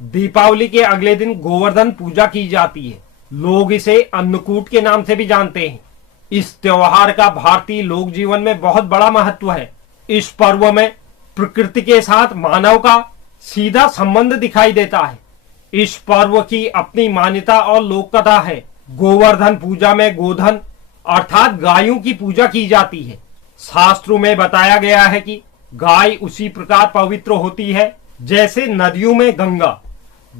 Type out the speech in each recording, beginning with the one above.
दीपावली के अगले दिन गोवर्धन पूजा की जाती है। लोग इसे अन्नकूट के नाम से भी जानते हैं। इस त्योहार का भारतीय लोक जीवन में बहुत बड़ा महत्व है। इस पर्व में प्रकृति के साथ मानव का सीधा संबंध दिखाई देता है। इस पर्व की अपनी मान्यता और लोक कथा है। गोवर्धन पूजा में गोधन अर्थात गायों की पूजा की जाती है। शास्त्रों में बताया गया है कि गाय उसी प्रकार पवित्र होती है जैसे नदियों में गंगा।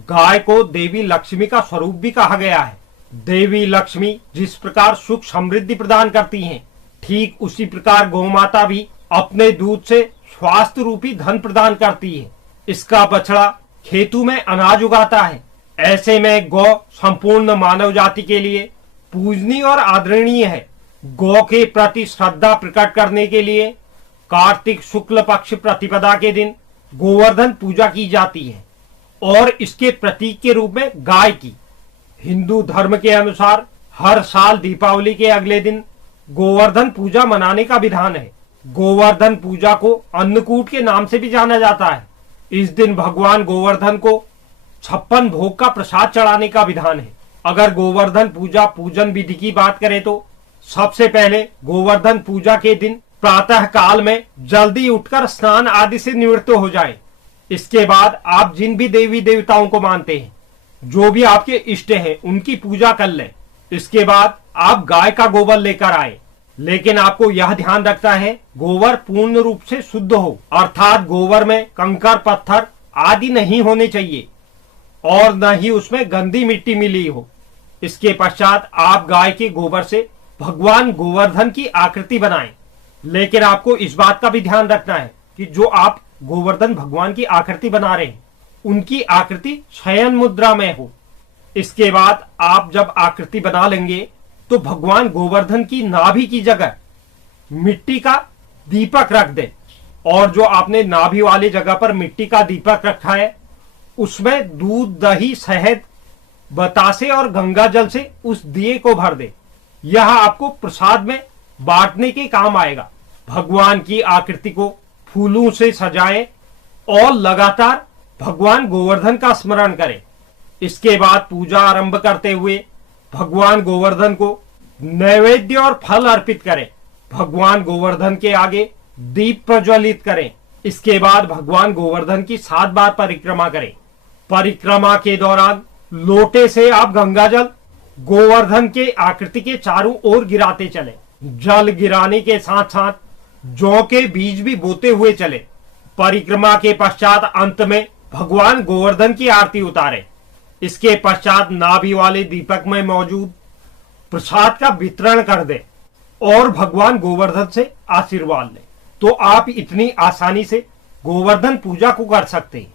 गाय को देवी लक्ष्मी का स्वरूप भी कहा गया है। देवी लक्ष्मी जिस प्रकार सुख समृद्धि प्रदान करती हैं, ठीक उसी प्रकार गौमाता भी अपने दूध से स्वास्थ्य रूपी धन प्रदान करती है। इसका बछड़ा खेतों में अनाज उगाता है। ऐसे में गौ संपूर्ण मानव जाति के लिए पूजनीय और आदरणीय है। गौ के प्रति श्रद्धा प्रकट करने के लिए कार्तिक शुक्ल पक्ष प्रतिपदा के दिन गोवर्धन पूजा की जाती है और इसके प्रतीक के रूप में गाय की। हिंदू धर्म के अनुसार हर साल दीपावली के अगले दिन गोवर्धन पूजा मनाने का विधान है। गोवर्धन पूजा को अन्नकूट के नाम से भी जाना जाता है। इस दिन भगवान गोवर्धन को 56 भोग का प्रसाद चढ़ाने का विधान है। अगर गोवर्धन पूजा पूजन विधि की बात करें तो सबसे पहले गोवर्धन पूजा के दिन प्रातः काल में जल्दी उठकर स्नान आदि से निवृत्त हो जाएं। इसके बाद आप जिन भी देवी देवताओं को मानते हैं, जो भी आपके इष्ट हैं, उनकी पूजा कर लें। इसके बाद आप गाय का गोबर लेकर आए, लेकिन आपको यह ध्यान रखना है गोबर पूर्ण रूप से शुद्ध हो, अर्थात गोबर में कंकर पत्थर आदि नहीं होने चाहिए और न ही उसमें गंदी मिट्टी मिली हो। इसके पश्चात आप गाय के गोबर से भगवान गोवर्धन की आकृति बनाएं, लेकिन आपको इस बात का भी ध्यान रखना है कि जो आप गोवर्धन भगवान की आकृति बना रहे हैं, उनकी आकृति शयन मुद्रा में हो। इसके बाद आप जब आकृति बना लेंगे तो भगवान गोवर्धन की नाभि की जगह मिट्टी का दीपक रख दें और जो आपने नाभि वाली जगह पर मिट्टी का दीपक रखा है उसमें दूध, दही, शहद, बतासे और गंगा जल से उस दिए को भर दे। यह आपको प्रसाद में बांटने के काम आएगा। भगवान की आकृति को फूलों से सजाएं और लगातार भगवान गोवर्धन का स्मरण करें। इसके बाद पूजा आरंभ करते हुए भगवान गोवर्धन को नैवेद्य और फल अर्पित करें। भगवान गोवर्धन के आगे दीप प्रज्वलित करें। इसके बाद भगवान गोवर्धन की 7 बार परिक्रमा करें। परिक्रमा के दौरान लोटे से आप गंगाजल गोवर्धन के आकृति के चारों ओर गिराते चले। जल गिराने के साथ साथ जौ के बीज भी बोते हुए चले। परिक्रमा के पश्चात अंत में भगवान गोवर्धन की आरती उतारे। इसके पश्चात नाभि वाले दीपक में मौजूद प्रसाद का वितरण कर दे और भगवान गोवर्धन से आशीर्वाद ले। तो आप इतनी आसानी से गोवर्धन पूजा को कर सकते हैं।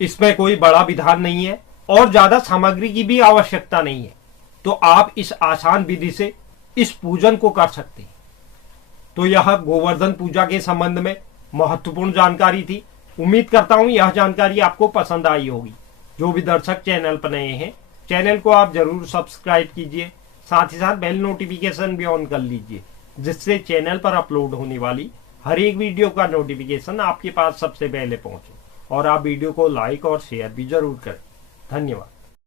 इसमें कोई बड़ा विधान नहीं है और ज्यादा सामग्री की भी आवश्यकता नहीं है। तो आप इस आसान विधि से इस पूजन को कर सकते हैं। तो यह गोवर्धन पूजा के संबंध में महत्वपूर्ण जानकारी थी। उम्मीद करता हूं यह जानकारी आपको पसंद आई होगी। जो भी दर्शक चैनल पर नए हैं, चैनल को आप जरूर सब्सक्राइब कीजिए। साथ ही साथ बेल नोटिफिकेशन भी ऑन कर लीजिए, जिससे चैनल पर अपलोड होने वाली हर एक वीडियो का नोटिफिकेशन आपके पास सबसे पहले पहुंचे। और आप वीडियो को लाइक और शेयर भी जरूर करें। धन्यवाद।